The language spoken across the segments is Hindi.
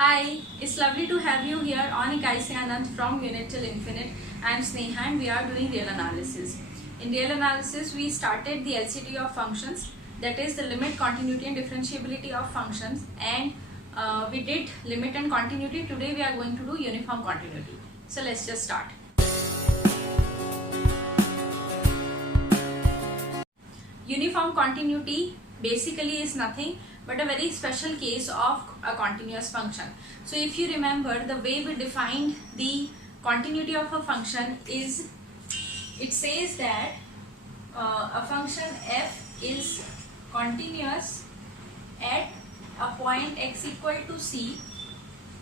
Hi, it's lovely to have you here on Ikai Se Anand from Unit till Infinite. I am Sneha and we are doing real analysis. In real analysis, we started the LCD of functions, that is the limit, continuity and differentiability of functions, and we did limit and continuity. Today we are going to do uniform continuity. So let's just start. Uniform continuity basically is nothing but a very special case of a continuous function. So if you remember, the way we defined the continuity of a function is, it says that a function f is continuous at a point x equal to c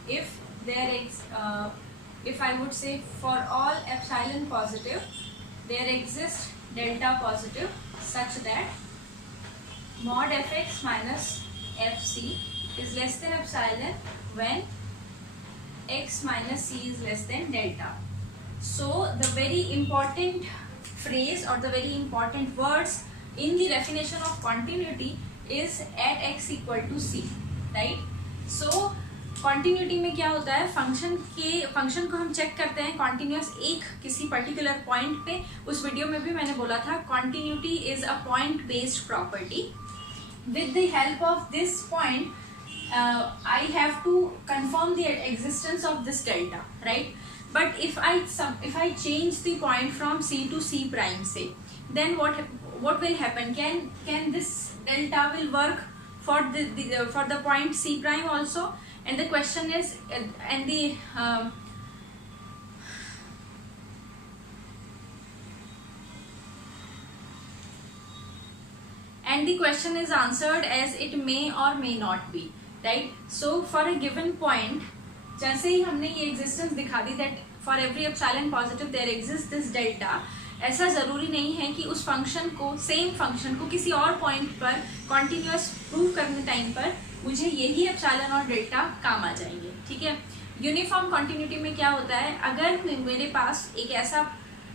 if there is if I would say for all epsilon positive there exists delta positive such that mod fx minus fc is less than epsilon when x minus c is less than delta. So the very important phrase or the very important words in the definition of continuity is at x equal to c, right? So continuity में क्या होता है, फंक्शन को हम चेक करते हैं कॉन्टिन्यूस एक किसी पर्टिकुलर पॉइंट पे. उस वीडियो में भी मैंने बोला था continuity is a point based property. With the help of this point I have to confirm the existence of this delta, right? But if I change the point from c to c prime say, then what will happen? Can this delta will work for the point c prime also? And the question is, and the question is answered as it may or may not be, right? So for a given point, जैसे ही हमने ये existence दिखा दी that for every epsilon positive there exists this delta, ऐसा जरूरी नहीं है कि उस फंक्शन को, सेम फंक्शन को किसी और पॉइंट पर कॉन्टिन्यूअस प्रूव करने टाइम पर मुझे यही एप्सिलॉन और डेल्टा काम आ जाएंगे, ठीक है? यूनिफॉर्म कॉन्टिन्यूटी में क्या होता है, अगर मेरे पास एक ऐसा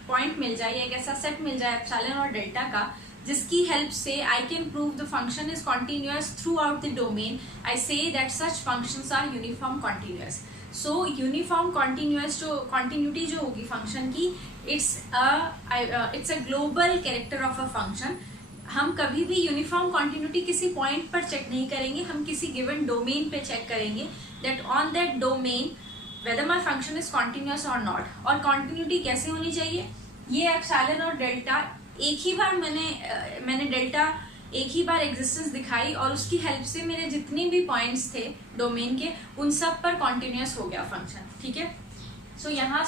पॉइंट मिल जाए या एक ऐसा सेट मिल जाए एप्सिलॉन और डेल्टा का जिसकी हेल्प से I can prove the function is continuous throughout the domain, I say that such functions are uniform continuous. So uniform continuous जो कॉन्टिन्यूटी जो होगी फंक्शन की, it's a global character of a function. हम कभी भी यूनिफॉर्म कॉन्टिन्यूटी किसी पॉइंट पर चेक नहीं करेंगे, हम किसी गिवन डोमेन पे चेक करेंगे that on that domain whether my function is continuous और नॉट. और कॉन्टिन्यूटी कैसे होनी चाहिए, ये एप्सिलॉन और डेल्टा एक ही बार मैंने डेल्टा एक ही बार एग्जिस्टेंस दिखाई और उसकी हेल्प से मेरे जितने भी पॉइंट्स थे डोमेन के उन सब पर कॉन्टिन्यूअस हो गया फंक्शन, ठीक है? सो यहाँ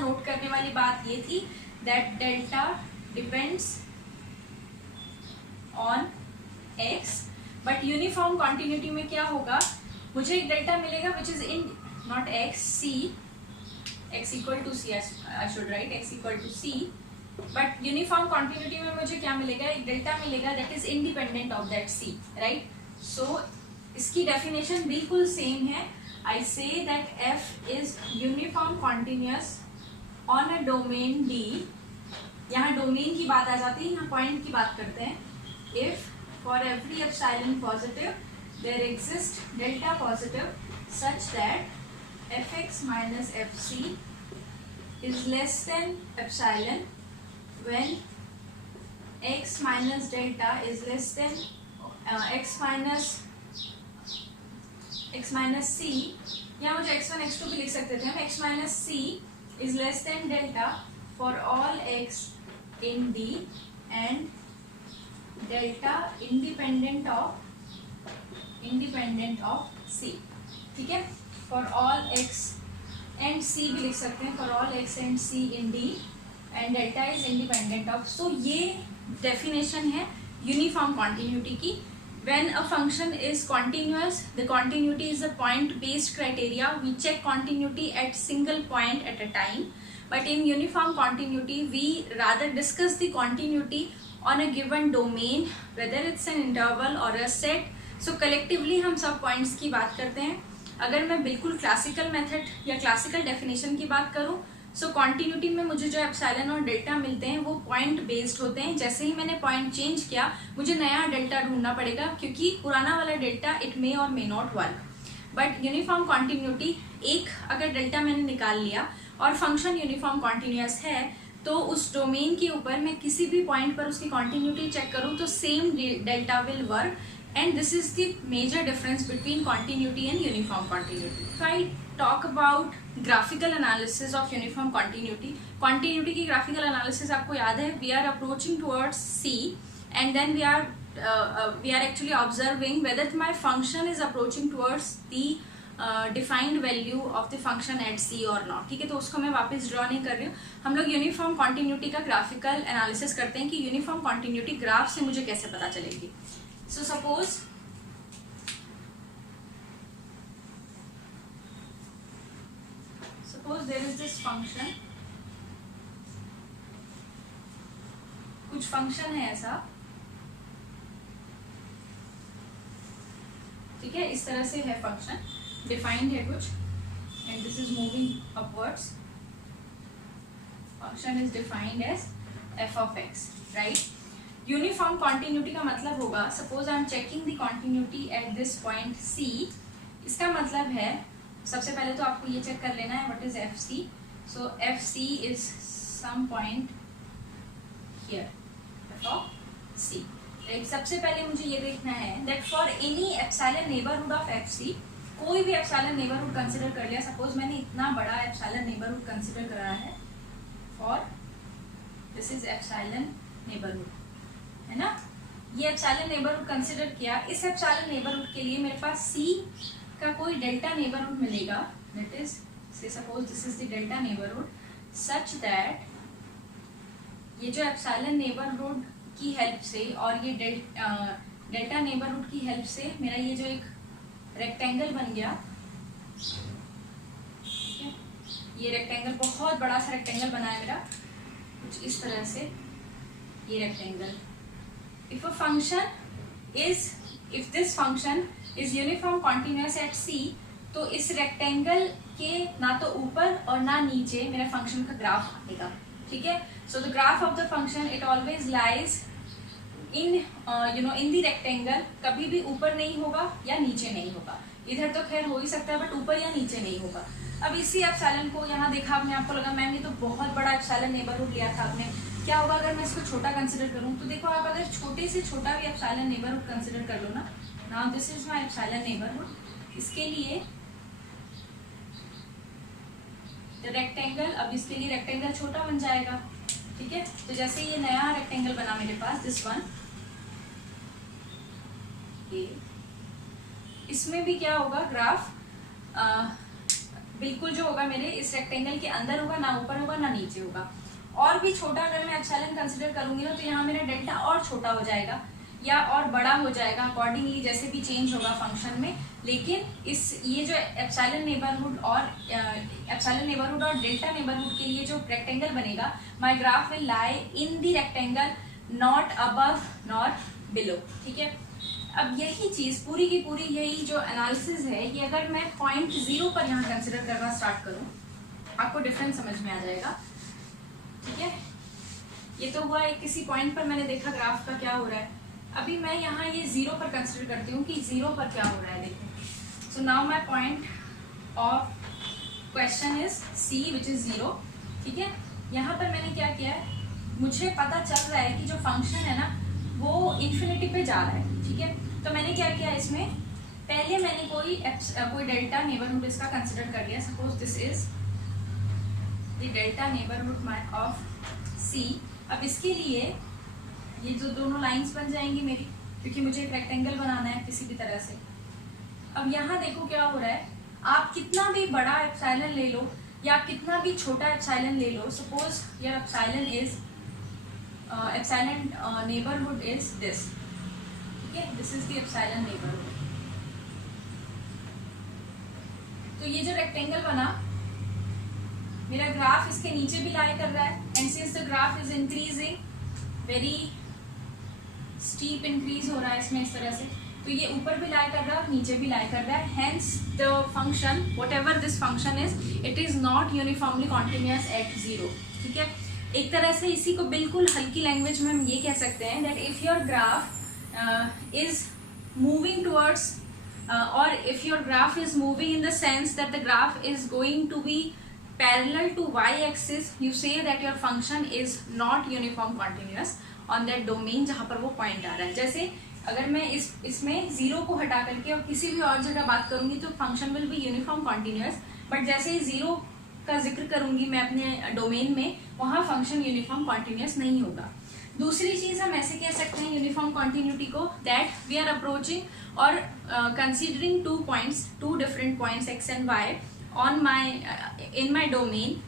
नोट करने वाली बात ये थी that delta depends on x, but uniform continuity में क्या होगा, मुझे एक डेल्टा मिलेगा which is in not x, c, x equal to c, I should write x equal to c. But uniform continuity में मुझे क्या मिलेगा, एक डेल्टा मिलेगा that is independent of that c, right? So इसकी डेफिनेशन बिल्कुल सेम है. I say that f is uniform continuous on a domain d. यहाँ डोमेन की बात आ जाती है, यहाँ पॉइंट की बात करते हैं. If for every epsilon positive there exists delta positive such that fx minus fc is less than epsilon when x minus delta is less than x minus c, या मुझे x1 x2 भी लिख सकते थे हम, x minus c is less than delta for all x in D and delta independent of c, ठीक है? For all x and c भी लिख सकते हैं, for all x and c in d and delta is independent of. So ये डेफिनेशन है यूनिफॉर्म कॉन्टिन्यूटी की. When a function is continuous, the continuity is a point based criteria. We check continuity at single point at a time, but in uniform continuity we rather discuss the continuity on a given domain whether it's an interval or a set. so collectively हम सब points की बात करते हैं. अगर मैं बिल्कुल क्लासिकल मेथड या क्लासिकल डेफिनेशन की बात करूं, सो कॉन्टिन्यूटी में मुझे जो एप्सिलॉन और डेल्टा मिलते हैं वो पॉइंट बेस्ड होते हैं. जैसे ही मैंने पॉइंट चेंज किया मुझे नया डेल्टा ढूंढना पड़ेगा क्योंकि पुराना वाला डेल्टा इट मे और may not work. But uniform continuity एक अगर डेल्टा मैंने निकाल लिया और फंक्शन यूनिफॉर्म कॉन्टिन्यूअस है तो उस डोमेन के ऊपर मैं किसी भी पॉइंट पर उसकी कॉन्टिन्यूटी चेक करूँ तो same delta will work, and this is the major difference between continuity and uniform continuity. If I talk about graphical analysis of uniform continuity, continuity की graphical analysis आपको याद है, we are approaching towards C and then we are actually observing whether my function is approaching towards the defined value of the function at C or not. ठीक है, तो उसको मैं वापस ड्रॉ नहीं कर रही हूँ. हम लोग यूनिफॉर्म कॉन्टिन्यूटी का ग्राफिकल एनालिसिस करते हैं कि यूनिफॉर्म कॉन्टिन्यूटी ग्राफ से मुझे कैसे पता चलेगी. So suppose there is this function, कुछ फंक्शन है ऐसा, ठीक है, इस तरह से है फंक्शन, डिफाइंड है कुछ, and this is moving upwards. Function is defined as f of x, right? Uniform continuity का मतलब होगा, suppose I am checking the continuity at this point C. इसका मतलब है सबसे पहले तो आपको ये चेक कर लेना है what is f c. So f c is some point here, f of c. सबसे पहले मुझे ये देखना है that for any epsilon neighbourhood of f c, कोई भी एप्सिलॉन नेबरहुड कंसिडर कर लिया. सपोज मैंने इतना बड़ा एप्सिलॉन नेबरहुड कंसिडर करा है for this is epsilon neighbourhood, है ना. ये एप्सिलॉन नेबरहुड कंसिडर किया. इस एप्सिलॉन नेबरहुड के लिए मेरे पास C का कोई डेल्टा नेबरहुड मिलेगा, दैट इज से suppose this is the delta neighbourhood such that ये जो एप्सिलॉन नेबरहुड की हेल्प से और ये डेल्टा नेबरहुड की हेल्प से मेरा ये जो एक रेक्टेंगल बन गया, ठीक है, ये रेक्टेंगल बहुत बड़ा सा रेक्टेंगल बना है मेरा कुछ इस तरह से, ये rectangle. If this function is uniform continuous at C, तो इस रेक्टेंगल के ना तो ऊपर और ना नीचे मेरे फंक्शन का ग्राफ आएगा. ठीक है, so the graph of the function it always lies in in the rectangle. कभी भी ऊपर नहीं होगा या नीचे नहीं होगा. इधर तो खैर हो ही सकता है बट ऊपर या नीचे नहीं होगा. अब इसी एप्सिलॉन को यहाँ देखा आपने, आपको लगा मैम ये तो बहुत बड़ा एप्सिलॉन नेबरहुड लिया था आपने, क्या होगा अगर मैं इसको छोटा कंसिडर करूं. तो देखो आप अगर छोटे से छोटा भी एप्सिलॉन नेबरहुड कंसिडर कर लो ना, now this is my epsilon neighbourhood, इसके लिए रेक्टेंगल, अब इसके लिए रेक्टेंगल छोटा बन जाएगा. ठीक है, तो जैसे ये नया रेक्टेंगल बना मेरे पास दिस वन, इसमें भी क्या होगा ग्राफ बिल्कुल जो होगा मेरे इस रेक्टेंगल के अंदर होगा, ना ऊपर होगा ना नीचे होगा. और भी छोटा अगर मैं एप्सिलॉन कंसिडर करूंगी ना तो यहाँ मेरा डेल्टा और छोटा हो जाएगा या और बड़ा हो जाएगा अकॉर्डिंगली जैसे भी चेंज होगा फंक्शन में. लेकिन इस ये जो एप्सिलॉन नेबरहुड और डेल्टा नेबरहुड के लिए जो रेक्टेंगल बनेगा, my graph will lie in the rectangle, not above not below. ठीक है, अब यही चीज पूरी की पूरी यही जो एनालिसिस है ये अगर मैं पॉइंट 0 पर यहाँ कंसिडर करना स्टार्ट करूँ आपको डिफरेंस समझ में आ जाएगा. ठीक है, ये तो हुआ एक किसी पॉइंट पर मैंने देखा ग्राफ का क्या हो रहा है. अभी मैं यहाँ ये 0 पर कंसिडर करती हूँ कि 0 पर क्या हो रहा है. देखो, so now my point of question is C which is 0. ठीक है, यहाँ पर मैंने क्या किया है, मुझे पता चल रहा है कि जो फंक्शन है ना वो इन्फिनिटी पे जा रहा है. ठीक है, तो मैंने क्या किया इसमें, पहले मैंने कोई डेल्टा नेबरहुड इसका कंसिडर कर लिया. Suppose this is the delta neighbourhood of C. अब इसके लिए ये जो दोनों लाइंस बन जाएंगी मेरी, क्योंकि मुझे एक रेक्टेंगल बनाना है किसी भी तरह से. अब यहाँ देखो क्या हो रहा है, आप कितना भी बड़ा एप्सिलॉन ले लो या आप कितना भी छोटा एप्सिलॉन ले लो. Suppose your epsilon is epsilon neighbourhood is this. ठीक है, this is the epsilon neighbourhood. तो ये जो रेक्टेंगल बना मेरा ग्राफ इसके नीचे भी लाई कर रहा है, and since the graph is increasing, very steep increase हो रहा है इसमें इस तरह से, तो ये ऊपर भी लाई कर रहा है और नीचे भी लाई कर रहा है. Hence the function whatever this function is it is not uniformly continuous at 0. ठीक है, एक तरह से इसी को बिल्कुल हल्की लैंग्वेज में हम ये कह सकते हैं that if your graph is moving towards or if your graph is moving in the sense that the graph is going to be parallel to y-axis, you say that your function is not uniform continuous on that domain जहाँ पर वो पॉइंट आ रहा है. जैसे अगर मैं इसमें जीरो को हटा करके और किसी भी और जगह बात करूंगी तो function will be uniform continuous, but जैसे ही जीरो का जिक्र करूंगी मैं अपने डोमेन में, वहां फंक्शन यूनिफॉर्म कॉन्टिन्यूअस नहीं होगा. दूसरी चीज हम ऐसे कह सकते हैं यूनिफॉर्म कॉन्टिन्यूटी को, दैट वी आर अप्रोचिंग और considering two different points x and y on in my domain,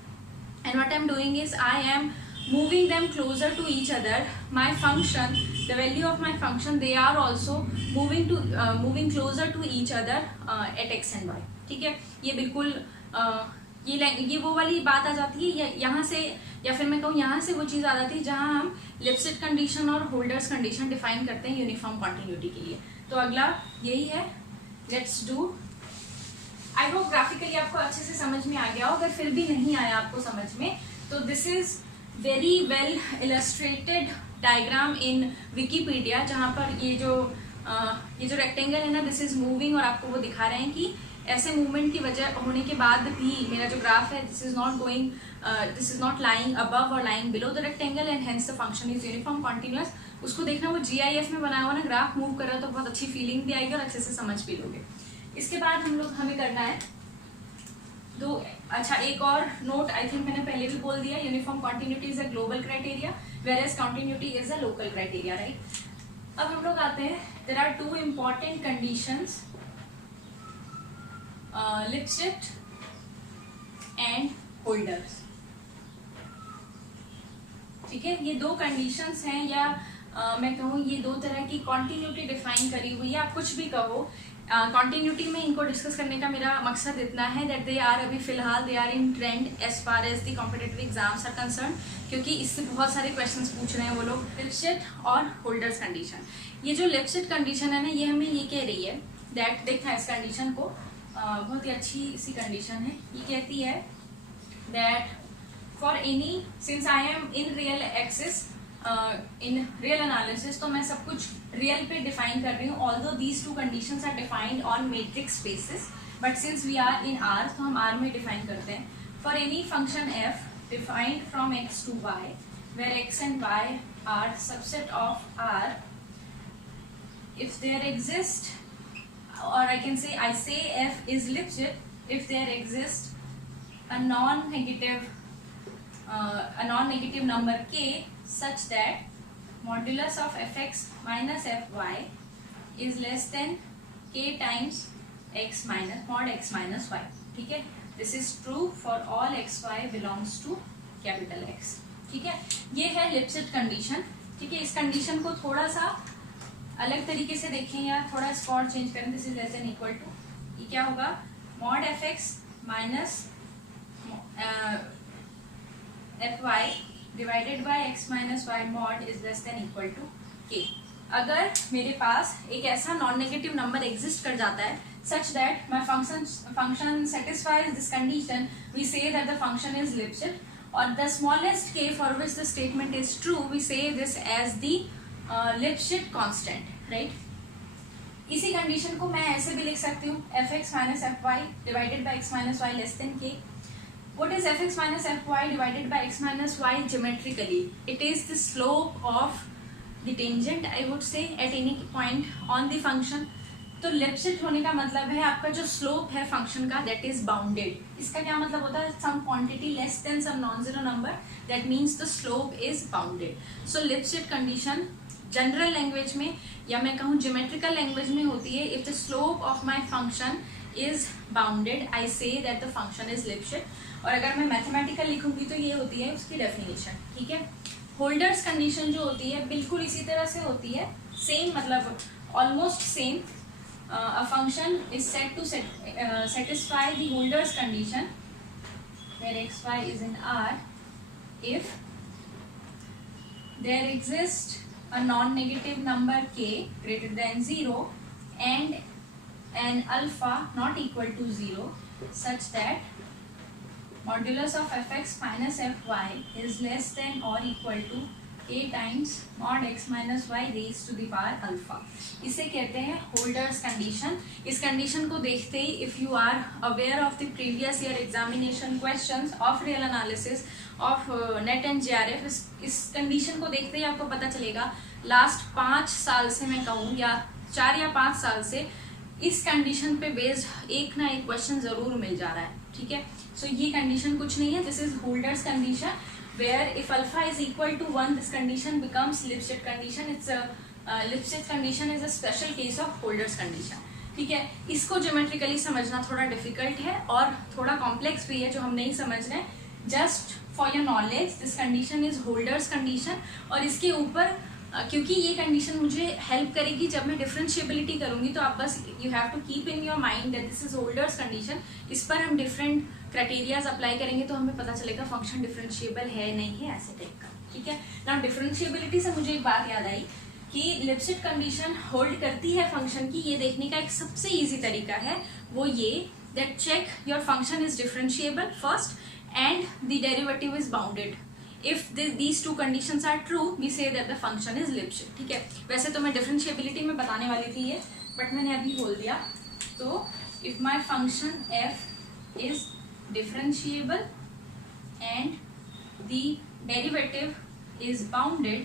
and what I'm doing is I am moving them closer to each other. My function, the value of my function, they are also moving closer to each other at x and y. ठीक है, ये बिल्कुल ये वो वाली बात आ जाती है यहाँ से, या फिर मैं कहूँ यहाँ से वो चीज़ आ जाती है जहाँ हम लिप्सिट कंडीशन और होल्डर्स कंडीशन डिफाइन करते हैं यूनिफॉर्म कॉन्टिन्यूटी के लिए. तो अगला यही है, let's do. I hope graphically आपको अच्छे से समझ में आ गया हो. अगर फिर भी नहीं आया आपको समझ में, तो this is very well illustrated diagram in Wikipedia, जहाँ पर ये जो रेक्टेंगल है ना, दिस इज मूविंग, और आपको वो दिखा रहे हैं कि ऐसे मूवमेंट की वजह होने के बाद भी मेरा जो ग्राफ है, this is not lying above और lying below the rectangle and hence the function is uniform continuous. उसको देखना, वो GIF में बनाया हुआ ना ग्राफ मूव कर रहा है, तो बहुत अच्छी फीलिंग भी आएगी और अच्छे से समझ भी लोगे. इसके बाद हमें करना है अच्छा एक और नोट. आई थिंक मैंने पहले भी बोल दिया, uniform continuity is a global criteria whereas continuity is a local criteria, right. अब हम लोग आते हैं, there are two important conditions, Lipschitz and Holder's. ठीक है, ये दो कंडीशंस हैं, या मैं कहूँ ये दो तरह की कॉन्टिन्यूटी डिफाइन करी हुई है. आप कुछ भी कहो, कॉन्टिन्यूटी में इनको डिस्कस करने का मेरा मकसद इतना है दैट दे आर अभी फिलहाल they are in trend as far as the competitive exams are concern, क्योंकि इससे बहुत सारे क्वेश्चंस पूछ रहे हैं वो लोग. लिप्सिट और होल्डर्स कंडीशन, ये जो लिप्सिट कंडीशन है ना, ये हमें ये कह रही है दैट, देखना इस कंडीशन को, बहुत ही अच्छी सी कंडीशन है. ये कहती है that for any, since I am in real axis in real analysis, तो मैं सब कुछ रियल पे डिफाइन कर रही हूँ. Although these two conditions are defined on metrics spaces, but since we are in R, तो हम आर में डिफाइन करते हैं. For any function f defined from x to y, where x and y are subset of r, if there exist, or I say f is Lipschitz if there exists a non-negative number k such that modulus of fx minus fy is less than k times x minus mod x minus y. ठीक है, this is true for all xy belongs to capital X. ठीक है, ये है लिप्सिट कंडीशन. ठीक है, इस कंडीशन को थोड़ा सा अलग तरीके से देखें या थोड़ा स्पॉट चेंज करें. This is less than equal to, ये क्या होगा, mod fx minus fy divided by x minus y mod is less than equal to k. अगर मेरे पास एक ऐसा नॉन नेगेटिव नंबर एग्जिस्ट कर जाता है such that my function satisfies this condition, we say that the function is Lipschitz, or the smallest k for which the statement is true, we say this as the Lipschitz constant, right. इसी कंडीशन को मैं ऐसे भी लिख सकती हूँ, fx minus fy divided by x minus y less than k. What is fx minus fy divided by x minus y geometrically? It is the slope of the tangent, I would say, at any point on the function. तो लिप्सिट होने का मतलब है आपका जो स्लोप है फंक्शन का, दैट इज बाउंडेड. इसका क्या मतलब होता है, some quantity less than some non zero number, that means the slope is bounded. So Lipschitz condition general language में, या मैं कहूँ ज्योमेट्रिकल लैंग्वेज में होती है, if the slope of my function is bounded, I say that the function is Lipschitz. और अगर मैं मैथमेटिकल लिखूंगी तो ये होती है उसकी डेफिनेशन. ठीक है, होल्डर्स कंडीशन जो होती है बिल्कुल इसी तरह से होती है, सेम मतलब almost same. A function is said to satisfy the Holder's condition where xy is in R if there exists a non-negative number k greater than 0 and an alpha not equal to 0 such that modulus of fx minus fy is less than or equal to a times mod x minus y raise to the power alpha. इसे कहते हैं होल्डर्स कंडीशन। इस कंडीशन को देखते ही if you are aware of the previous year examination questions of real analysis of NET and JRF, इस कंडीशन को देखते ही आपको पता चलेगा लास्ट 5 साल से मैं कहूँ या 4 या 5 साल से इस कंडीशन पे बेस्ड एक ना एक क्वेश्चन जरूर मिल जा रहा है। ठीक है, सो ये कंडीशन कुछ नहीं है, this is Holder's condition where if alpha is equal to 1 this condition becomes Lipschitz condition. It's Lipschitz condition is a special case of Holder's condition. ठीक है, इसको ज्योमेट्रिकली समझना थोड़ा डिफिकल्ट है और थोड़ा कॉम्प्लेक्स भी है जो हम नहीं समझ रहे हैं। Just for your knowledge this condition is Holder's condition. और इसके ऊपर क्योंकि ये कंडीशन मुझे हेल्प करेगी जब मैं डिफरेंशिएबिलिटी करूंगी, तो आप बस you have to keep in your mind that this is Holder's condition. इस पर हम डिफरेंट क्राइटेरियाज अप्लाई करेंगे तो हमें पता चलेगा फंक्शन डिफरेंशिएबल है नहीं है, ऐसे टाइप का। ठीक है ना, डिफरेंशिएबिलिटी से मुझे एक बात याद आई कि लिपस्टिक कंडीशन होल्ड करती है फंक्शन की, ये देखने का एक सबसे ईजी तरीका है वो ये that check your function is differentiable first and the derivative is bounded. If these two conditions are true, we say that the function is Lipschitz। ठीक है, वैसे तो मैं डिफरेंशिएबिलिटी में बताने वाली थी ये, बट मैंने अभी बोल दिया। तो if my function f is differentiable and the derivative is bounded,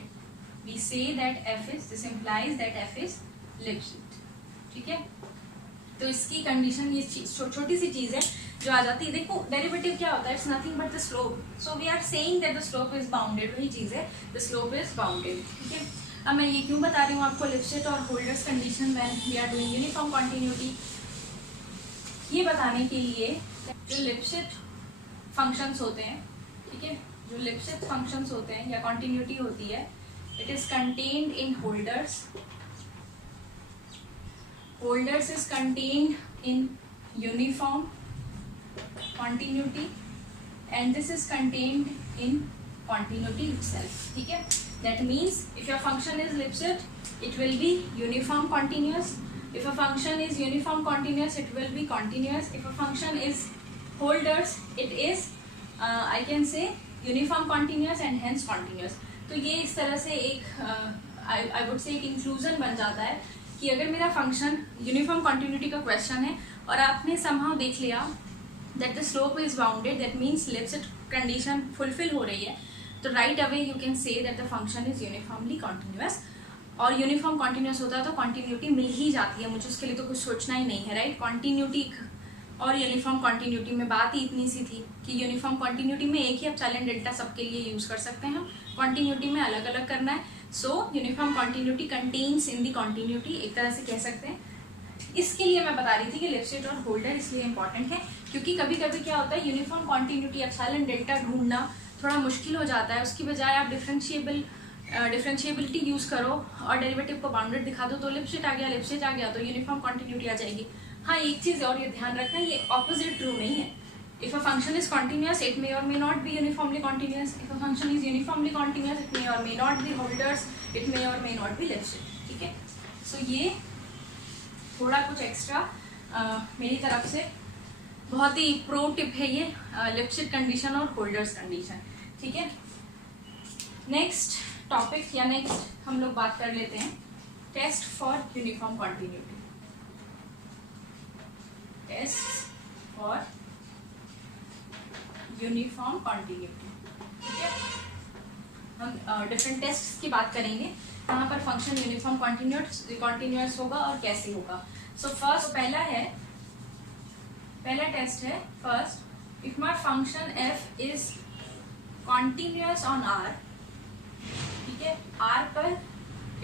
we say that f is, this implies that f is Lipschitz। ठीक है, तो इसकी कंडीशन ये छोटी सी चीज है जो आ जाती है। देखो डेरिवेटिव क्या होता है, it's nothing but the slope, so we are saying that the slope is bounded, वही चीज है, द स्लोप इज बाउंडेड। ठीक है, अब मैं ये क्यों बता रही हूँ आपको लिपस्टिक और Holder's condition when we are doing uniform continuity, ये बताने के लिए जो लिपस्टिक फंक्शंस होते हैं, ठीक है, जो लिपस्टिक फंक्शंस होते हैं या कॉन्टिन्यूटी होती है, it is contained in holders. Holders is contained in uniform continuity and this is contained in continuity itself। ठीक है, that means if your function is Lipschitz it will be uniform continuous, if a function is uniform continuous it will be continuous, if a function is holders it is I can say uniform continuous and hence continuous। तो ये इस तरह से एक I would say एक इंक्लूजन बन जाता है कि अगर मेरा फंक्शन यूनिफॉर्म कॉन्टिन्यूटी का क्वेश्चन है और आपने समहाउ देख लिया that the slope is bounded, that means Lipschitz condition fulfill हो रही है, तो right away you can say that the function is uniformly continuous। और यूनिफॉर्म कॉन्टिन्यूस होता है तो कॉन्टिन्यूटी मिल ही जाती है, मुझे उसके लिए तो कुछ सोचना ही नहीं है, राइट। कॉन्टिन्यूटी और यूनिफॉर्म कॉन्टिन्यूटी में बात ही इतनी सी थी कि यूनिफॉर्म कॉन्टिन्यूटी में एक ही एप्सिलॉन डेल्टा सबके लिए यूज कर सकते हैं हम, कॉन्टिन्यूटी में अलग अलग करना है। सो यूनिफॉर्म कॉन्टिन्यूटी कंटेन्स इन दी कॉन्टिन्यूटी, एक तरह से कह सकते हैं। इसके लिए मैं बता रही थी कि लिपस्टिक और होल्डर इसलिए इंपॉर्टेंट है क्योंकि कभी कभी क्या होता है यूनिफॉर्म कॉन्टिन्यूटी एप्सिलॉन डेल्टा ढूंढना थोड़ा मुश्किल हो जाता है, उसकी बजाय आप डिफरेंशिएबिलिटी यूज करो और डेरिवेटिव को बाउंडेड दिखा दो तो लिपस्टिक आ गया, लिपस्टिक आ गया तो यूनिफॉर्म कॉन्टिन्यूटी आ जाएगी। हाँ, एक चीज और ये ध्यान रखना, ये ऑपोजिट ट्रू नहीं है। If a function is continuous it may और may not be uniformly continuous, if a function is uniformly continuous it may और may not be Holder's, it may और मे नॉट बी लिपस्टिक। ठीक है, सो ये थोड़ा कुछ एक्स्ट्रा मेरी तरफ से बहुत ही प्रो टिप है ये लिपस्टिक कंडीशन और होल्डर्स कंडीशन। ठीक है, नेक्स्ट टॉपिक या नेक्स्ट हम लोग बात कर लेते हैं test for uniform continuity. Test for uniform continuity. ठीक है, हम डिफरेंट टेस्ट की बात करेंगे कहाँ पर फंक्शन यूनिफॉर्म कॉन्टिन्यूअस होगा और कैसे होगा। सो फर्स्ट पहला टेस्ट है first, if my function f is continuous on R. ठीक है, आर पर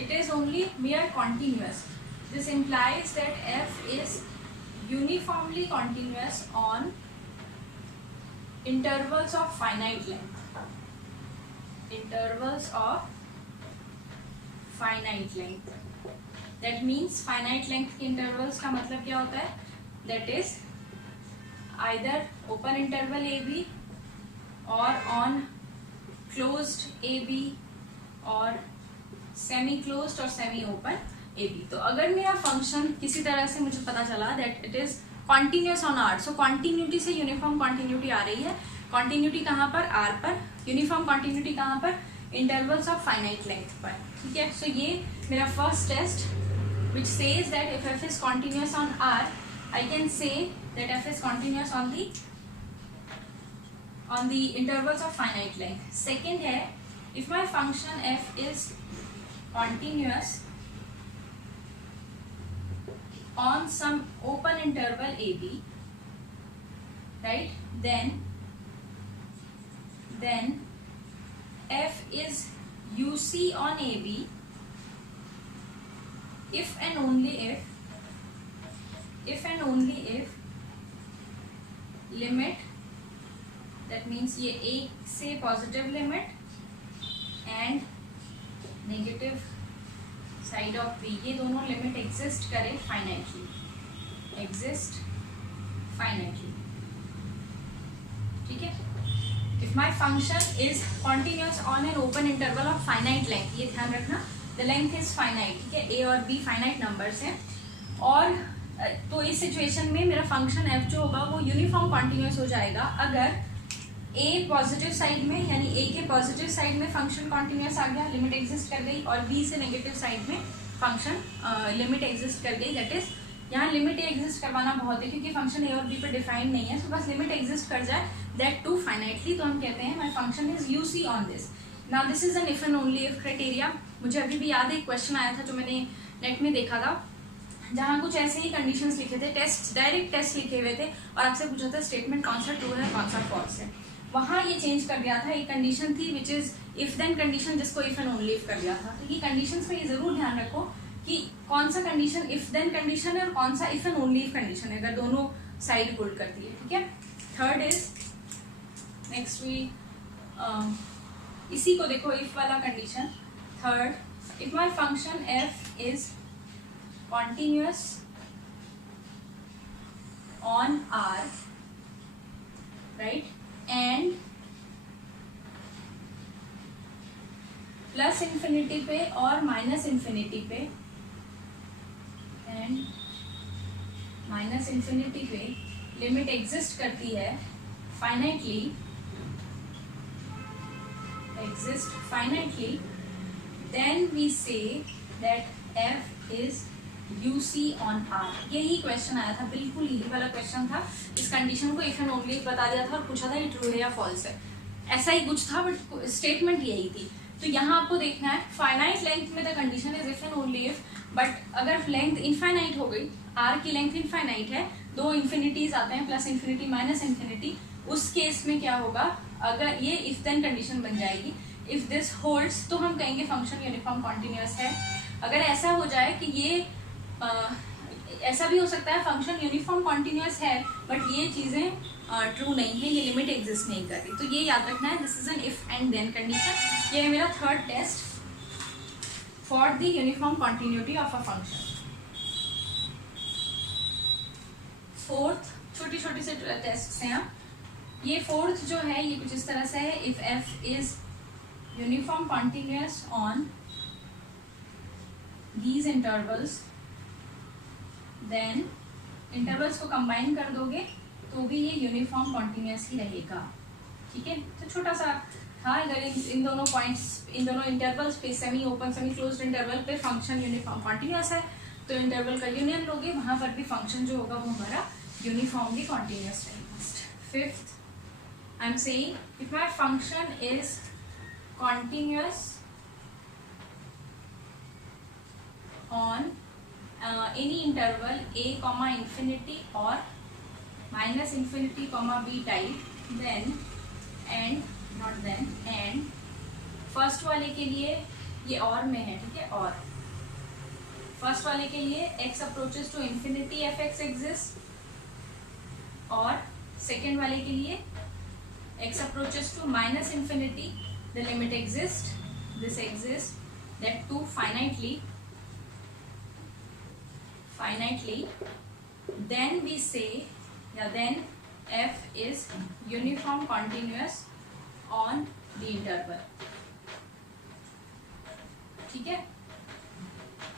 it is only mere continuous, this implies that f is uniformly continuous on intervals of finite length, intervals of finite length। that means finite length के intervals का मतलब क्या होता है, that is either open interval AB or on closed AB और सेमी क्लोज्ड और सेमी ओपन AB। तो अगर मेरा फंक्शन किसी तरह से मुझे पता चला that it is continuous on R, so continuity से यूनिफॉर्म कॉन्टिन्यूटी आ रही है। कॉन्टिन्यूटी कहाँ पर, आर पर, यूनिफॉर्म कॉन्टिन्यूटी कहाँ पर, इंटरवल्स ऑफ फाइनाइट लेंथ पर, ठीक है। सो ये मेरा first test which says that if f is continuous on R, I can say that f is continuous on the intervals of finite length. Second है, if my function f is continuous on some open interval a b, right, then f is uc on a b if and only if limit, that means ये एक से positive limit and negative side of b, ये दोनों लिमिट एग्जिस्ट करे फाइनाइटली, ठीक है। If my function is continuous on an open interval of finite length, ये ध्यान रखना, द लेंथ इज फाइनाइट, ठीक है, ए और बी फाइनाइट नंबर्स हैं, और तो इस सिचुएशन में मेरा फंक्शन एफ जो होगा वो यूनिफॉर्म कॉन्टिन्यूस हो जाएगा अगर ए पॉजिटिव साइड में, यानी ए के पॉजिटिव साइड में फंक्शन कॉन्टिन्यूस आ गया, लिमिट एग्जिस्ट कर गई, और बी से नेगेटिव साइड में फंक्शन लिमिट एग्जिस्ट कर गई, दैट इज यहाँ लिमिट एग्जिस्ट करवाना बहुत है क्योंकि फंक्शन ए और बी पे डिफाइंड नहीं है, तो बस लिमिट एग्जिस्ट कर जाए दैट टू फाइनाइटली, तो हम कहते हैं my function is U C on this. Now this is an if and only if criteria. मुझे अभी भी याद है एक क्वेश्चन आया था जो मैंने नेट में देखा था, जहाँ कुछ ऐसे ही कंडीशंस लिखे थे, टेस्ट डायरेक्ट टेस्ट लिखे हुए थे और आपसे पूछा था स्टेटमेंट कौन सा ट्रू है कौन सा फॉल्स है। वहाँ ये चेंज कर दिया था, एक कंडीशन थी which is if then condition, जिसको इफ एंड ओनली इफ कर दिया था। तो ये कंडीशंस में ये जरूर ध्यान रखो कि कौन सा कंडीशन इफ देन कंडीशन है और कौन सा if and only if condition है, अगर दोनों साइड होल्ड करती है, ठीक है। थर्ड इज नेक्स्ट वी इसी को देखो, इफ वाला condition. Third, if my function f is continuous on R, right, and plus infinity पे और माइनस इंफिनिटी पे, एंड माइनस इंफिनिटी पे लिमिट एग्जिस्ट करती है finitely, then we say that f is UC on R। यही क्वेश्चन आया था, बिल्कुल यही वाला क्वेश्चन था। इस कंडीशन को इफ एंड ओनली बता दिया था और पूछा था ये ट्रू है या फॉल्स है, ऐसा ही कुछ था, बट स्टेटमेंट यही थी। तो यहाँ आपको देखना है फाइनाइट लेंथ में the condition is if and only if, but अगर लेंथ इनफाइनाइट हो गई, आर की लेंथ इनफाइनाइट है, दो इन्फिनिटीज आते हैं, प्लस इन्फिनिटी माइनस इन्फिनिटी, उस केस में क्या होगा, अगर ये इफ देन कंडीशन बन जाएगी, इफ दिस होल्ड्स तो हम कहेंगे फंक्शन यूनिफॉर्म कॉन्टिन्यूस है। अगर ऐसा हो जाए कि ये ऐसा भी हो सकता है फंक्शन यूनिफॉर्म कॉन्टिन्यूस है बट ये चीज़ें ट्रू नहीं है, ये लिमिट एग्जिस्ट नहीं कर रही, तो ये याद रखना है, this is an if and then condition. ये है मेरा third test for the uniform continuity of a function. Fourth, छोटी छोटी से टेस्ट हैं। ये फोर्थ जो है ये कुछ इस तरह से है, if F is uniform continuous on these intervals, then intervals को कंबाइन कर दोगे तो भी ये यूनिफॉर्म कॉन्टिन्यूस ही रहेगा, ठीक है। तो छोटा सा था, अगर इन दोनों पॉइंट्स, इन दोनों इंटरवल्स पे, semi open semi closed interval पे फंक्शन यूनिफॉर्म कॉन्टिन्यूस है, तो इंटरवल का यूनियन लोगे, वहाँ पर भी फंक्शन जो होगा वो हमारा यूनिफॉर्मली कॉन्टिन्यूस रहेगा। Fifth, I am saying if my function is continuous on any interval a comma infinity or minus infinity comma b type, then and not then and first वाले के लिए ये और में है, ठीक है, और फर्स्ट वाले के लिए x approaches to infinity f x exist, और सेकेंड वाले के लिए x approaches to minus infinity, the limit exist, this exist, that to finitely, then we say, then f is uniform continuous on the interval, ठीक है।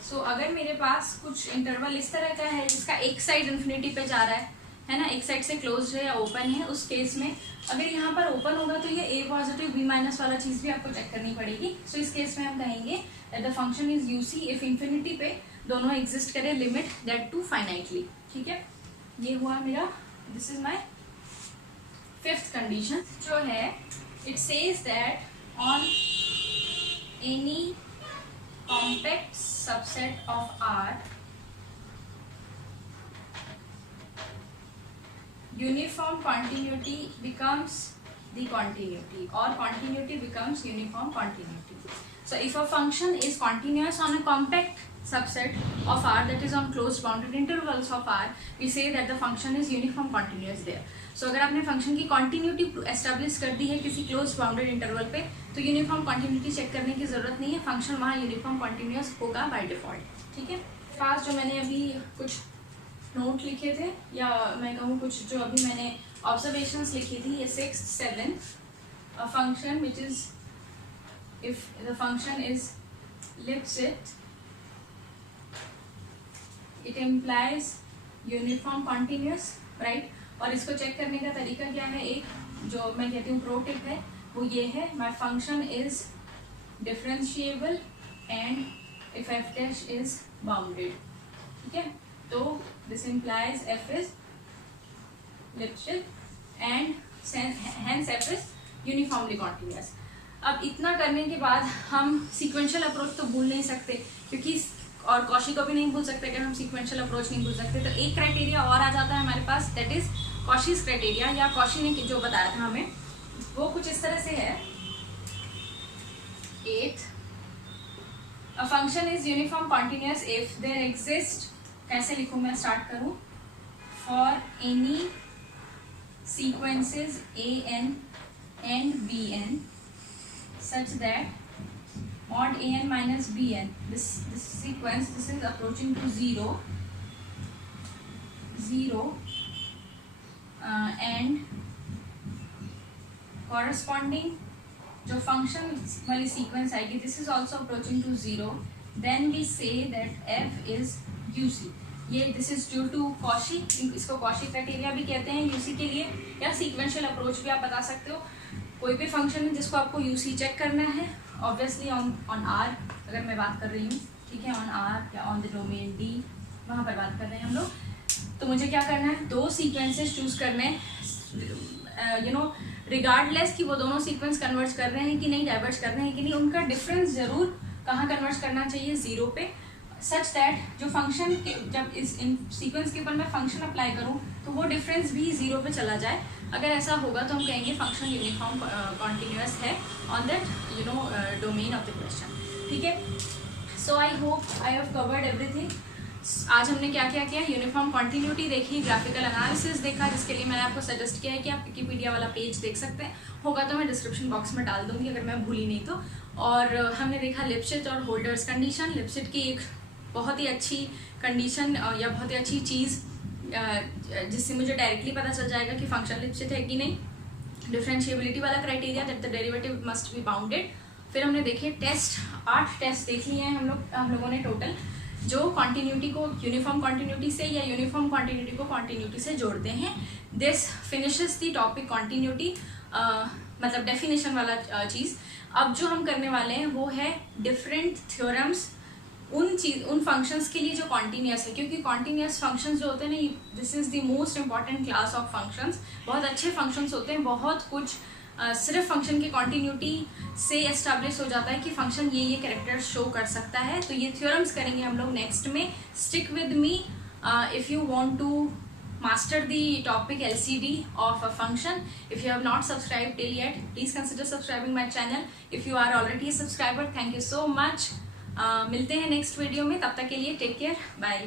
सो अगर मेरे पास कुछ इंटरवल इस तरह का है जिसका एक साइड इन्फिनिटी पे जा रहा है है ना, एक साइड से क्लोज है या ओपन है, उस केस में अगर यहाँ पर ओपन होगा तो ये a पॉजिटिव b माइनस वाला चीज़ भी आपको चेक करनी पड़ेगी। सो इस केस में हम कहेंगे that the function is UC if infinity पे दोनों एग्जिस्ट करे, लिमिट दैट टू फाइनाइटली। ठीक है, ये हुआ मेरा, this is my fifth condition जो है, it says that on any compact subset of R uniform continuity becomes the continuity or continuity becomes uniform continuity. So if a function is continuous on a compact subset of R that is on closed bounded intervals of R, we say that the function is uniform continuous there. So अगर आपने फंक्शन की continuity establish कर दी है किसी closed bounded interval पे, तो uniform continuity चेक करने की जरूरत नहीं है, फंक्शन वहाँ uniform continuous होगा by default। ठीक है, पास जो मैंने अभी कुछ नोट लिखे थे या मैं कहूँ कुछ जो अभी मैंने ऑब्जर्वेशंस लिखी थी, ये 6th 7th, a function which is if the function is Lipschitz it implies uniform continuous, right? और इसको चेक करने का तरीका क्या है, एक जो मैं कहती हूँ प्रो टिप है वो ये है, my function is differentiable and if f dash is bounded। ठीक है, तो this implies f is Lipschitz and hence f is uniformly continuous। अब इतना करने के बाद हम sequential approach तो भूल नहीं सकते, क्योंकि और कॉशी को भी नहीं भूल सकते अगर हम sequential approach नहीं भूल सकते। तो एक क्राइटेरिया और आ जाता है हमारे पास, that is कॉशीज क्राइटेरिया, या कॉशी ने जो बताया था हमें वो कुछ इस तरह से है। 8th, a function is uniform continuous if there exists, कैसे लिखूँ मैं, स्टार्ट करूँ, for any sequences an and bn such that mod an minus bn, this sequence, this is approaching to 0 and corresponding जो फंक्शन वाली सीक्वेंस आएगी, this is also approaching to 0, then we say that f is UC. ये this is due to Cauchy, इसको कॉशी क्राइटेरिया भी कहते हैं यूसी के लिए, या सीक्वेंशियल अप्रोच भी आप बता सकते हो। कोई भी फंक्शन है जिसको आपको यूसी चेक करना है, ऑब्वियसली ऑन आर अगर मैं बात कर रही हूँ, ठीक है, ऑन आर या ऑन द डोमेन डी, वहाँ पर बात कर रहे हैं हम लोग, तो मुझे क्या करना है, दो सीक्वेंसेस चूज करने हैं, यू नो रिगार्डलेस कि वो दोनों सीक्वेंस कन्वर्ज कर रहे हैं कि नहीं, डाइवर्ज कर रहे हैं कि नहीं, उनका डिफरेंस जरूर कहाँ कन्वर्ज करना चाहिए, 0 पे, सच दैट जो फंक्शन के जब इस इन सीक्वेंस के ऊपर मैं फंक्शन अप्लाई करूँ तो वो डिफरेंस भी 0 पे चला जाए। अगर ऐसा होगा तो हम कहेंगे फंक्शन यूनिफॉर्म कॉन्टिन्यूअस है on that you know domain of the question. ठीक है, so I hope I have covered everything. आज हमने क्या क्या किया, यूनिफॉर्म कॉन्टिन्यूटी देखी, ग्राफिकल एनालिसिस देखा, जिसके लिए मैंने आपको सजेस्ट किया है कि आप विकिपीडिया वाला पेज देख सकते हैं, होगा तो मैं डिस्क्रिप्शन बॉक्स में डाल दूंगी अगर मैं भूली नहीं तो। और हमने देखा लिप्शिट्ज और होल्डर्स कंडीशन, लिप्शिट्ज की एक बहुत ही अच्छी कंडीशन या बहुत ही अच्छी चीज़ जिससे मुझे डायरेक्टली पता चल जाएगा कि फंक्शन लिप्शिट्ज है कि नहीं, डिफरेंशिएबिलिटी वाला criteria that the derivative must be bounded. फिर हमने देखे टेस्ट, 8 टेस्ट देख लिए हैं हम लोगों ने टोटल, जो कॉन्टिन्यूटी को यूनिफॉर्म कॉन्टिन्यूटी से या यूनिफॉर्म कॉन्टिन्यूटी को कॉन्टिन्यूटी से जोड़ते हैं। This finishes the topic continuity, मतलब डेफिनेशन वाला चीज़। अब जो हम करने वाले हैं वो है डिफरेंट थ्योरम्स उन फंक्शंस के लिए जो कॉन्टिन्यूस है, क्योंकि कॉन्टिन्यूस फंक्शंस जो होते हैं ना, this is the most important class of functions. बहुत अच्छे फंक्शंस होते हैं, बहुत कुछ सिर्फ फंक्शन की कॉन्टिन्यूटी से एस्टैब्लिश हो जाता है कि फंक्शन ये कैरेक्टर्स शो कर सकता है। तो ये थ्योरम्स करेंगे हम लोग नेक्स्ट में। Stick with me if you want to master the topic LCD of a function. If you have not subscribed till yet, please consider subscribing my channel. If you are already a subscriber, thank you so much. मिलते हैं नेक्स्ट वीडियो में, तब तक के लिए टेक केयर, बाय।